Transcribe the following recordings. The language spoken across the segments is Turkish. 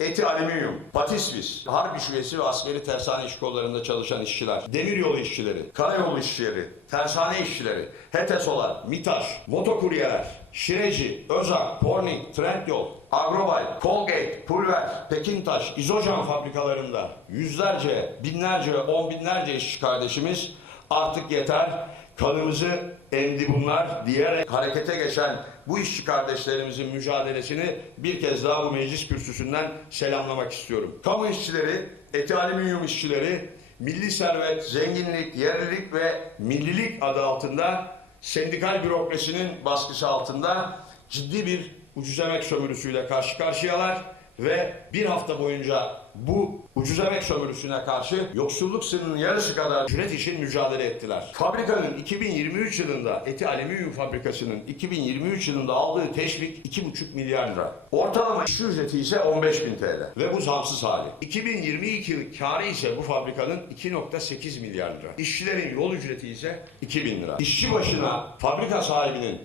Eti Alüminyum, Patisvis, Harp İş Üyesi ve askeri tersane iş kollarında çalışan işçiler, demiryolu işçileri, karayolu işçileri, tersane işçileri, HETESO'lar, MİTAŞ, motokuryeler, Şireci, Özak, Pornik, Trendyol, Agrobay, Colgate, Pulver, Pekintaş, İzocan fabrikalarında yüzlerce, binlerce, on binlerce işçi kardeşimiz artık yeter, kanımızı emdi bunlar diyerek harekete geçen bu işçi kardeşlerimizin mücadelesini bir kez daha bu meclis kürsüsünden selamlamak istiyorum. Kamu işçileri, eti alüminyum işçileri, milli servet, zenginlik, yerlilik ve millilik adı altında sendikal bürokrasinin baskısı altında ciddi bir ucuz emek sömürüsüyle karşı karşıyalar ve bir hafta boyunca bu ucuz emek sömürüsüne karşı yoksulluk sınırının yarısı kadar ücret için mücadele ettiler. Fabrikanın 2023 yılında Eti Alüminyum Fabrikası'nın 2023 yılında aldığı teşvik 2,5 milyar lira. Ortalama işçi ücreti ise 15 bin TL ve bu zamsız hali. 2022 yılı karı ise bu fabrikanın 2,8 milyar lira. İşçilerin yol ücreti ise 2 bin lira. İşçi başına fabrika sahibinin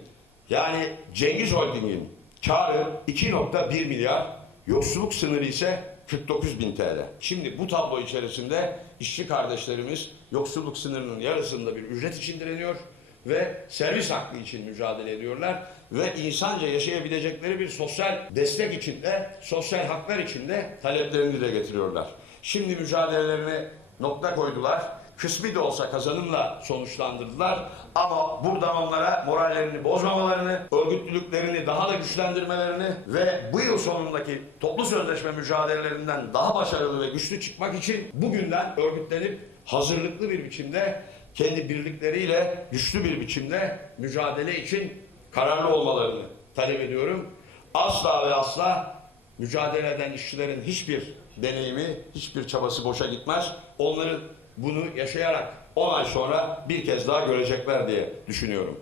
yani Cengiz Holding'in karı 2.1 milyar, yoksulluk sınırı ise 49 bin TL. Şimdi bu tablo içerisinde işçi kardeşlerimiz yoksulluk sınırının yarısında bir ücret için direniyor ve servis hakkı için mücadele ediyorlar ve insanca yaşayabilecekleri bir sosyal destek için de sosyal haklar için de taleplerini dile getiriyorlar. Şimdi mücadelelerini nokta koydular. Kısmi de olsa kazanımla sonuçlandırdılar. Ama buradan onlara morallerini bozmamalarını, örgütlülüklerini daha da güçlendirmelerini ve bu yıl sonundaki toplu sözleşme mücadelelerinden daha başarılı ve güçlü çıkmak için bugünden örgütlenip hazırlıklı bir biçimde kendi birlikleriyle güçlü bir biçimde mücadele için kararlı olmalarını talep ediyorum. Asla ve asla mücadele eden işçilerin hiçbir deneyimi, hiçbir çabası boşa gitmez. Onların bunu yaşayarak 10 ay sonra bir kez daha görecekler diye düşünüyorum.